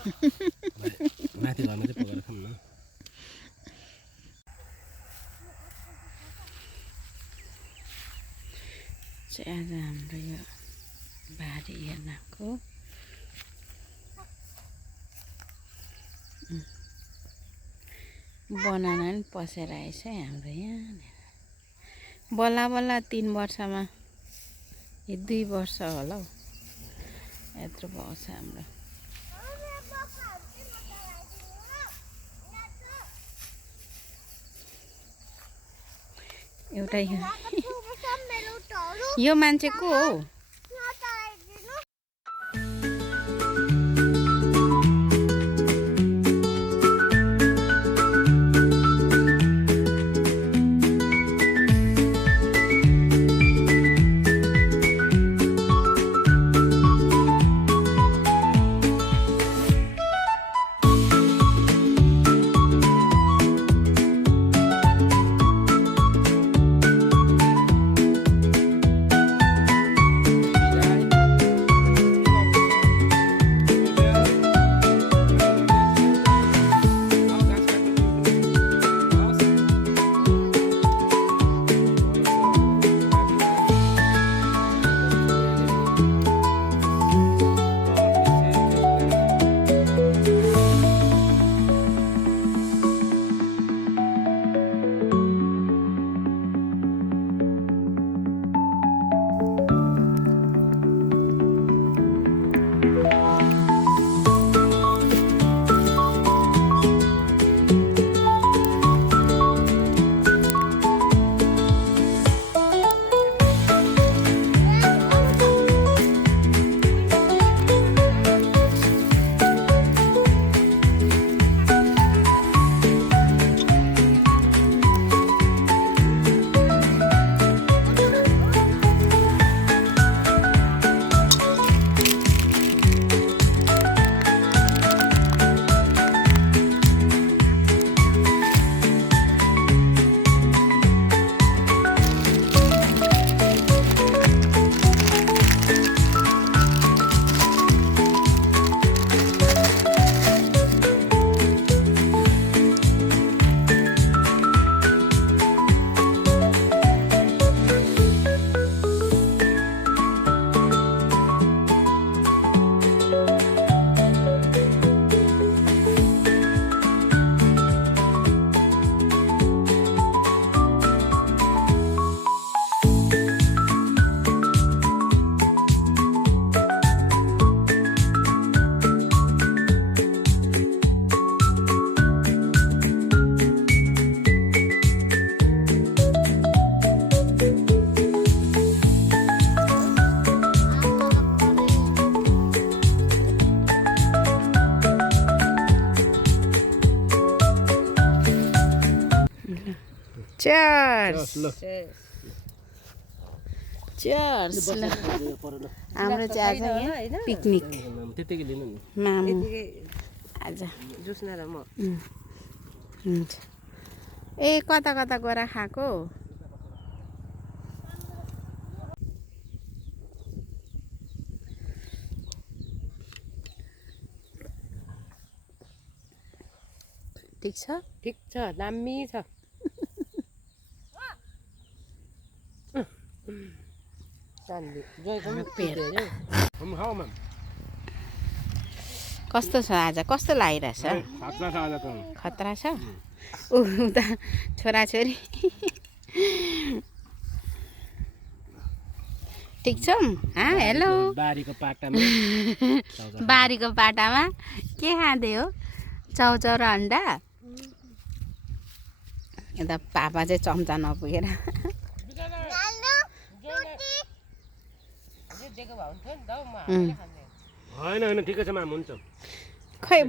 माथि घरमा चाहिँ पकाएर खाऊँ न आज हाम्रो यो बारी हेर्नको बनाना नि पसेर आएछ हाम्रो यहाँ बल्ल बल्ल 3 वर्षमा यो 2 वर्ष होला हौ यत्रो पाउँछ हाम्रो एउटा यो मान्छे को हो Cheers. Cheers. हाम्रो चाहिँ आज पिकनिक त्यतिकै लिनु नि मामु आज जुस न र म हुन्छ ए कता कता गएर खाएको ठिक छ दामी छ कस्तो छ आज कस्तो लागिरहेछ खतरा छ उता छोराछोरी ठिक छौँ हेलो बारीको पाटामा के खाँदै हो चाउचाउ र अन्डा यता पापा चाहिँ चम्चा नपुगेर होइन होइन ठिकै छ माम हुन्छ खै